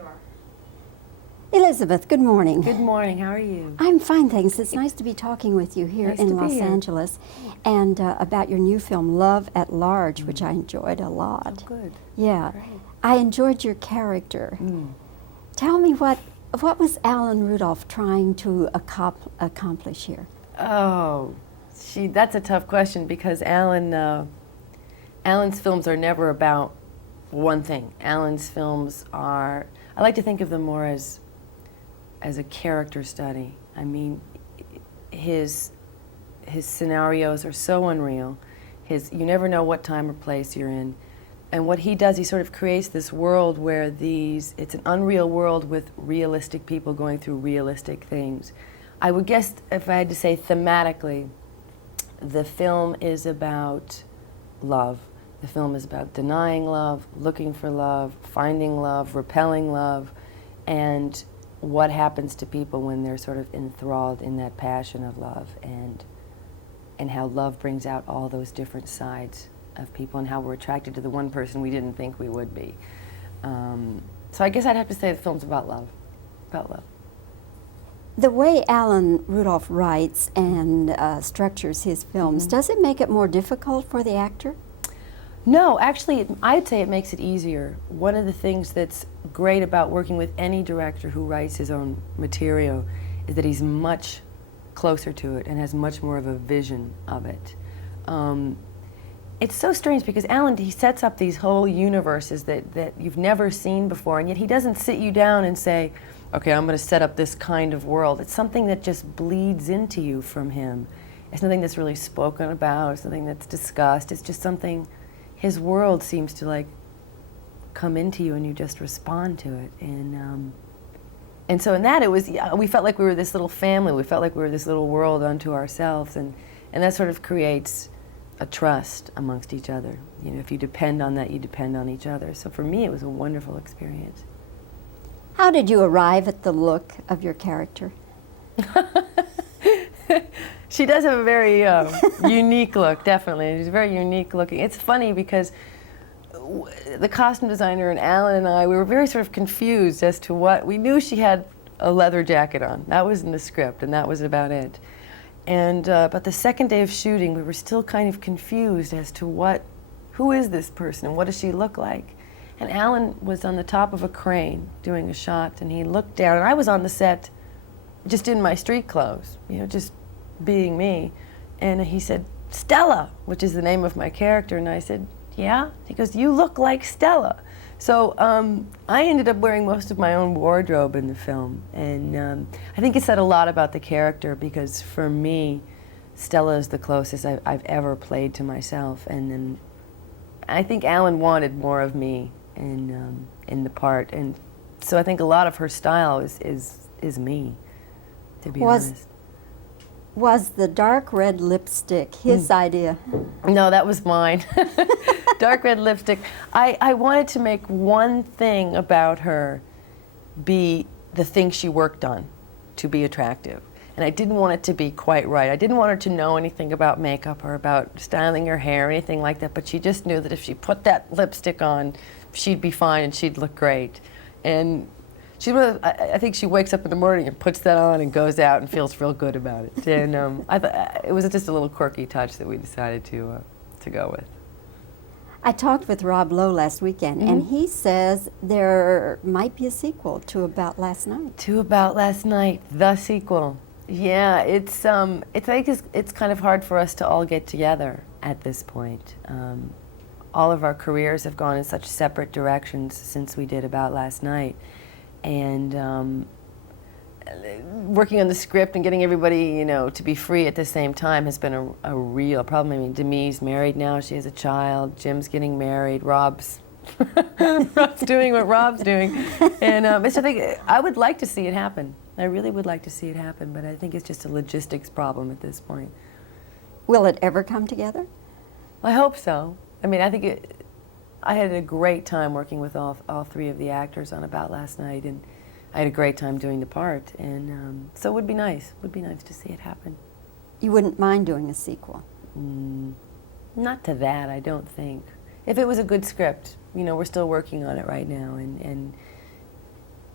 Elizabeth, good morning. Good morning. How are you? I'm fine, thanks. It's nice to be talking with you here Nice in to be Los here. Angeles, and about your new film, Love at Large, which I enjoyed a lot. Oh, good. Yeah, Great. I enjoyed your character. Tell me what was Alan Rudolph trying to accomplish here? Oh, that's a tough question because Alan's films are never about one thing. Alan's films are, I like to think of them more as a character study. I mean, his scenarios are so unreal. You never know what time or place you're in. And what he does, he sort of creates this world where it's an unreal world with realistic people going through realistic things. I would guess, if I had to say thematically, the film is about love. The film is about denying love, looking for love, finding love, repelling love, and what happens to people when they're sort of enthralled in that passion of love, and how love brings out all those different sides of people, and how we're attracted to the one person we didn't think we would be. So I guess I'd have to say the film's about love. About love. The way Alan Rudolph writes and structures his films, does it make it more difficult for the actor? No, actually, I'd say it makes it easier. One of the things that's great about working with any director who writes his own material is that he's much closer to it and has much more of a vision of it. It's so strange because Alan, he sets up these whole universes that you've never seen before, and yet he doesn't sit you down and say, okay, I'm going to set up this kind of world. It's something that just bleeds into you from him. It's nothing that's really spoken about, it's nothing that's discussed. It's just something, his world seems to like come into you and you just respond to it. And so in that we felt like we were this little family. We felt like we were this little world unto ourselves, and that sort of creates a trust amongst each other. You know, if you depend on that, you depend on each other. So for me, it was a wonderful experience. How did you arrive at the look of your character? She does have a very unique look, definitely. She's very unique looking. It's funny because the costume designer and Alan and I, we were very sort of confused as to what, we knew she had a leather jacket on. That was in the script, and that was about it. And but the second day of shooting, we were still kind of confused as to who is this person and what does she look like? And Alan was on the top of a crane doing a shot, and he looked down, and I was on the set just in my street clothes, you know, just being me. And he said, Stella, which is the name of my character, and I said, yeah? He goes, you look like Stella. So I ended up wearing most of my own wardrobe in the film, and I think it said a lot about the character because for me, Stella is the closest I've ever played to myself, and then I think Alan wanted more of me in the part, and so I think a lot of her style is me, to be honest. Was the dark red lipstick his idea? No, that was mine. Dark red lipstick. I wanted to make one thing about her be the thing she worked on to be attractive. And I didn't want it to be quite right. I didn't want her to know anything about makeup or about styling her hair or anything like that, but she just knew that if she put that lipstick on, she'd be fine and she'd look great. And I think she wakes up in the morning and puts that on and goes out and feels real good about it. And it was just a little quirky touch that we decided to go with. I talked with Rob Lowe last weekend, and he says there might be a sequel to About Last Night. To About Last Night, the sequel. Yeah, it's kind of hard for us to all get together at this point. All of our careers have gone in such separate directions since we did About Last Night. And working on the script and getting everybody, you know, to be free at the same time has been a real problem. I mean, Demi's married now; she has a child. Jim's getting married. Rob's doing what Rob's doing, and it's something I would like to see it happen. I really would like to see it happen, but I think it's just a logistics problem at this point. Will it ever come together? I hope so. I mean, I think I had a great time working with all three of the actors on About Last Night, and I had a great time doing the part, and so it would be nice. It would be nice to see it happen. You wouldn't mind doing a sequel? Not to that, I don't think. If it was a good script, you know, we're still working on it right now, and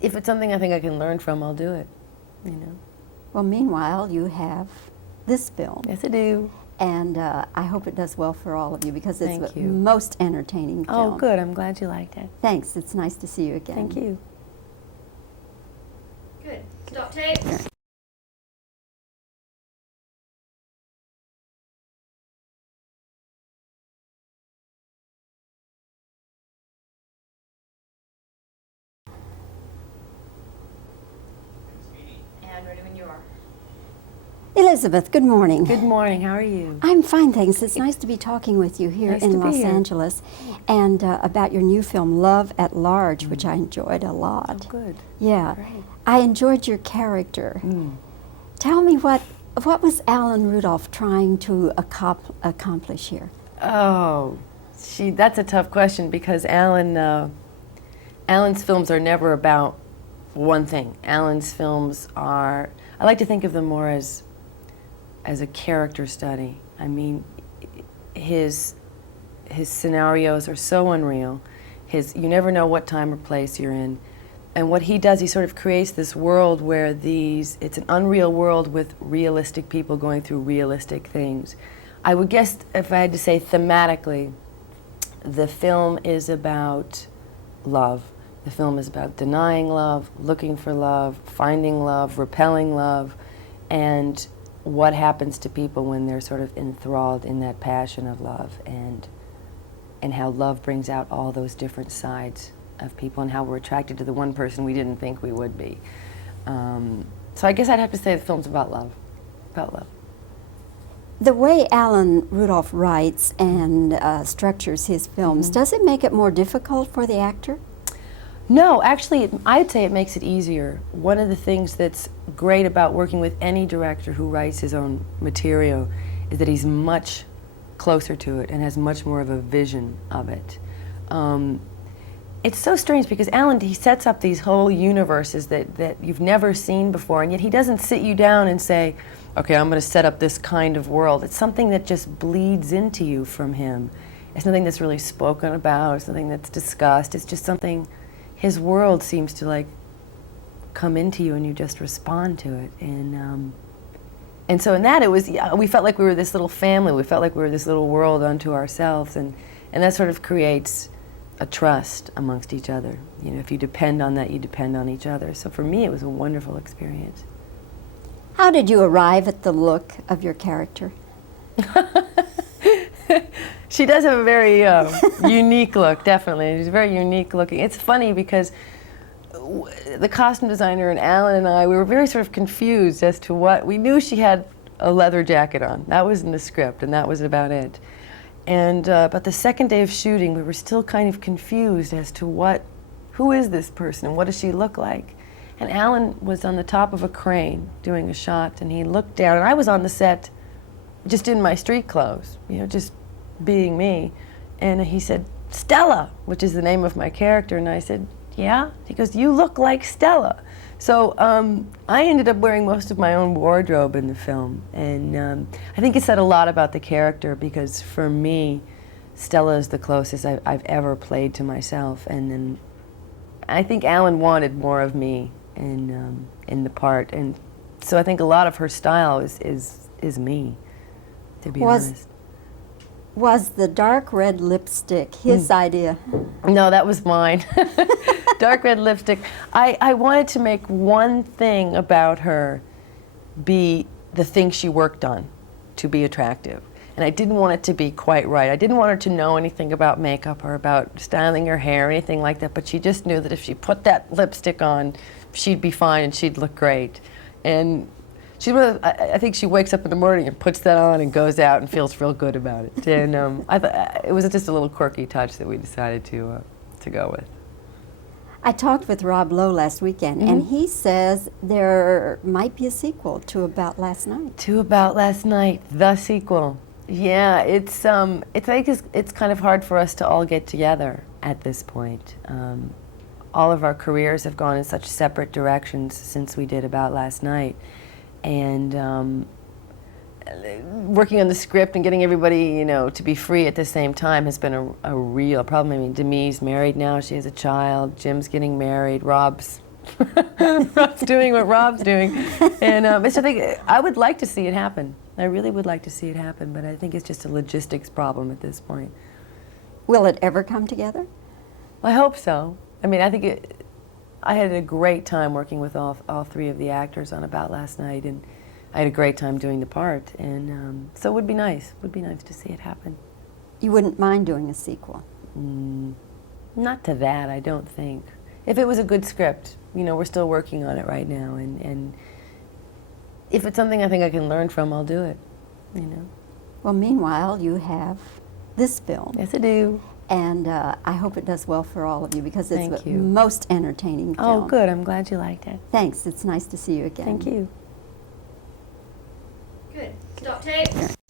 if it's something I think I can learn from, I'll do it, you know. Well, meanwhile, you have this film. Yes, I do. And I hope it does well for all of you because it's Thank the you. most entertaining film. Oh, good. I'm glad you liked it. Thanks. It's nice to see you again. Thank you. Good. Stop tape. And ready when you are. Elizabeth, good morning. Good morning. How are you? I'm fine, thanks. It's nice to be talking with you here Nice in to be Los here. Angeles and about your new film, Love at Large, which I enjoyed a lot. Good. Yeah. Great. I enjoyed your character. Mm. Tell me what was Alan Rudolph trying to accomplish here? Oh, that's a tough question because Alan's films are never about one thing. Alan's films are, I like to think of them more as a character study. I mean, his scenarios are so unreal. You never know what time or place you're in. And what he does, he sort of creates this world where it's an unreal world with realistic people going through realistic things. I would guess, if I had to say thematically, the film is about love. The film is about denying love, looking for love, finding love, repelling love, and what happens to people when they're sort of enthralled in that passion of love, and how love brings out all those different sides of people and how we're attracted to the one person we didn't think we would be. So I guess I'd have to say the film's about love. About love. The way Alan Rudolph writes and structures his films, does it make it more difficult for the actor? No, actually, I'd say it makes it easier. One of the things that's great about working with any director who writes his own material is that he's much closer to it and has much more of a vision of it. It's so strange because Alan, he sets up these whole universes that you've never seen before, and yet he doesn't sit you down and say, okay, I'm going to set up this kind of world. It's something that just bleeds into you from him. It's nothing that's really spoken about, it's something that's discussed. It's just something, his world seems to like come into you and you just respond to it. And so in that we felt like we were this little family. We felt like we were this little world unto ourselves, and that sort of creates a trust amongst each other. You know, if you depend on that, you depend on each other. So for me, it was a wonderful experience. How did you arrive at the look of your character? She does have a very unique look, definitely. She's very unique looking. It's funny because the costume designer and Alan and I, we were very sort of confused as to what, we knew she had a leather jacket on. That was in the script, and that was about it. And about the second day of shooting, we were still kind of confused as to who is this person and what does she look like? And Alan was on the top of a crane doing a shot, and he looked down, and I was on the set just in my street clothes, you know, just being me. And he said, Stella, which is the name of my character, and I said, yeah? He goes, you look like Stella. So I ended up wearing most of my own wardrobe in the film, and I think it said a lot about the character because for me, Stella is the closest I've ever played to myself, and then I think Alan wanted more of me in the part, and so I think a lot of her style is me, to be honest. Was the dark red lipstick his idea? No, that was mine. Dark red lipstick. I wanted to make one thing about her be the thing she worked on to be attractive. And I didn't want it to be quite right. I didn't want her to know anything about makeup or about styling her hair or anything like that, but she just knew that if she put that lipstick on, she'd be fine and she'd look great. And I think she wakes up in the morning and puts that on and goes out and feels real good about it. And it was just a little quirky touch that we decided to go with. I talked with Rob Lowe last weekend, and he says there might be a sequel to About Last Night. To About Last Night, the sequel. Yeah, it's kind of hard for us to all get together at this point. All of our careers have gone in such separate directions since we did About Last Night. And working on the script and getting everybody, you know, to be free at the same time has been a real problem. I mean, Demi's married now, she has a child, Jim's getting married, Rob's Rob's doing what Rob's doing. And it's I think I would like to see it happen. I really would like to see it happen, but I think it's just a logistics problem at this point. Will it ever come together? I hope so. I mean, I think I had a great time working with all three of the actors on About Last Night, and I had a great time doing the part. And so it would be nice. It would be nice to see it happen. You wouldn't mind doing a sequel? Not to that, I don't think. If it was a good script, you know, we're still working on it right now, and if it's something I think I can learn from, I'll do it, you know. Well, meanwhile, you have this film. Yes, I do. And I hope it does well for all of you because it's Thank the you. most entertaining film. Oh, good. I'm glad you liked it. Thanks. It's nice to see you again. Thank you. Good. Stop tape.